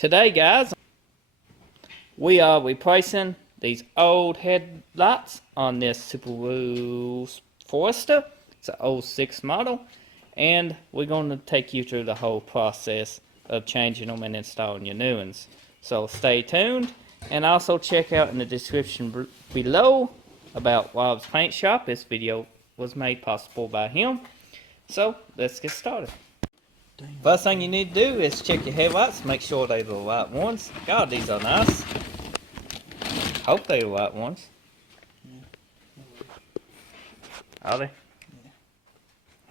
Today, guys, we are replacing these old headlights on this Subaru Forester. It's an 06 model, and we're going to take you through the whole process of changing them and installing your new ones. So stay tuned, and also check out in the description below about Rob's Paint Shop. This video was made possible by him. So let's get started. First thing you need to do is check your headlights, make sure they're the right ones. God, these are nice. Hope they're the right ones. Yeah. Are they? Yeah.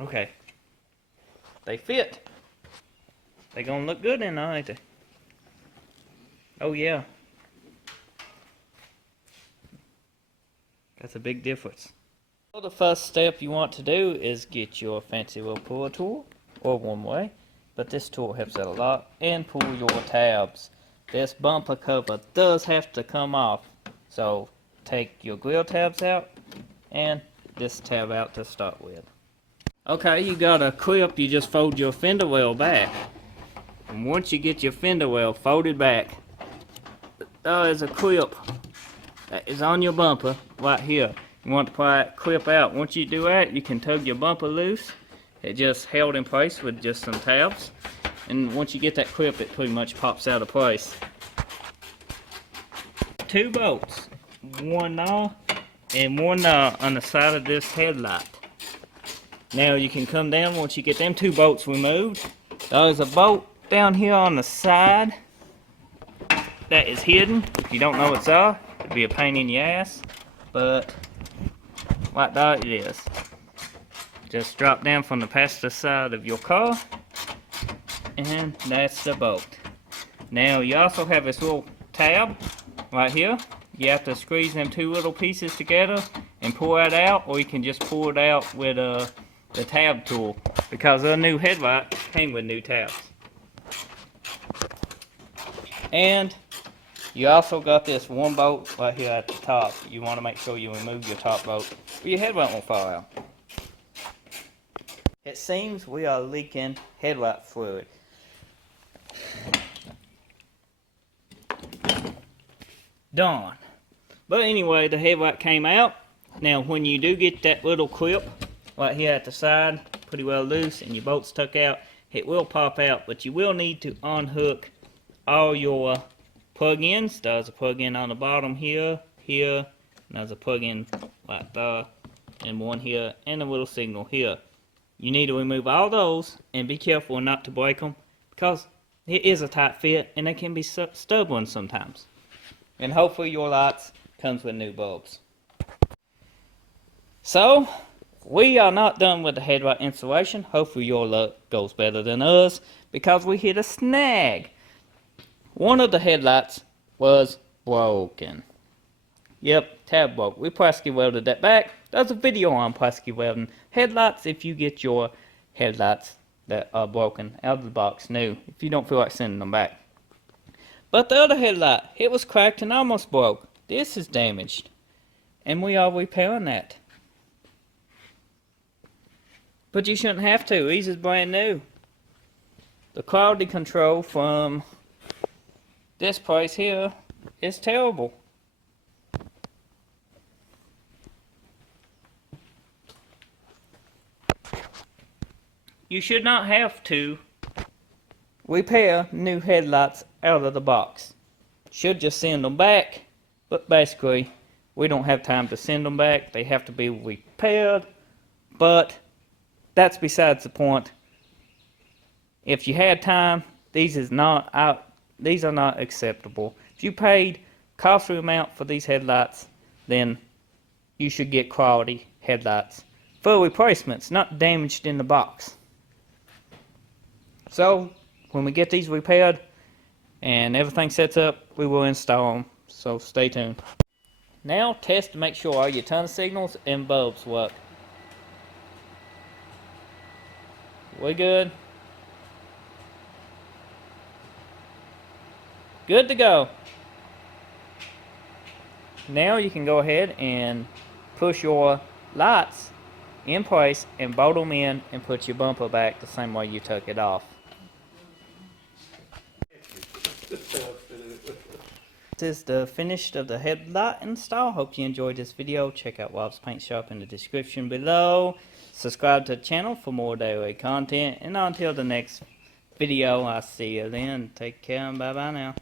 Okay. They fit. They gonna look good in there, ain't they? Oh yeah. That's a big difference. So the first step you want to do is get your fancy little puller tool, or one way, but this tool helps out a lot, and pull your tabs. This bumper cover does have to come off, so take your grill tabs out and this tab out to start with. Okay, you got a clip, you just fold your fender well back, and once you get your fender well folded back, there's a clip that is on your bumper right here. You want to pull that clip out. Once you do that, you can tug your bumper loose. It just held in place with just some tabs, and once you get that clip, it pretty much pops out of place. 2 bolts, one knob and one knob on the side of this headlight. Now you can come down once you get them 2 bolts removed. There's a bolt down here on the side that is hidden. If you don't know what's there, it'd be a pain in your ass, but right there it is. Just drop down from the passenger side of your car, and that's the bolt. Now you also have this little tab right here. You have to squeeze them 2 little pieces together and pull that out, or you can just pull it out with the tab tool, because the new headlight came with new tabs. And you also got this one bolt right here at the top. You want to make sure you remove your top bolt, or your headlight won't fall out. It seems we are leaking headlight fluid. Darn. But anyway, the headlight came out. Now when you do get that little clip right here at the side pretty well loose and your bolts tuck out, it will pop out, but you will need to unhook all your plug-ins. There's a plug-in on the bottom here, and there's a plug-in right there, and one here, and a little signal here. You need to remove all those and be careful not to break them, because it is a tight fit and they can be stubborn sometimes. And hopefully your lights comes with new bulbs. So we are not done with the headlight installation. Hopefully your luck goes better than us, because we hit a snag. One of the headlights was broken. Yep, tab broke. We plastic welded that back. There's a video on plastic welding headlights if you get your headlights that are broken out of the box new, if you don't feel like sending them back. But the other headlight, it was cracked and almost broke. This is damaged, and we are repairing that. But you shouldn't have to. These is brand new. The quality control from this place here is terrible. You should not have to repair new headlights out of the box. Should just send them back, but basically we don't have time to send them back. They have to be repaired, but that's besides the point. If you had time, these are not acceptable. If you paid costly amount for these headlights, then you should get quality headlights. Full replacements, not damaged in the box. So when we get these repaired and everything sets up, we will install them. So stay tuned. Now test to make sure all your turn signals and bulbs work. We good? Good to go. Now you can go ahead and push your lights in place and bolt them in and put your bumper back the same way you took it off. This is the finished of the headlight install. Hope you enjoyed this video. Check out Rob's Paint Shop in the description below. Subscribe to the channel for more daily content. And until the next video, I'll see you then. Take care and bye bye now.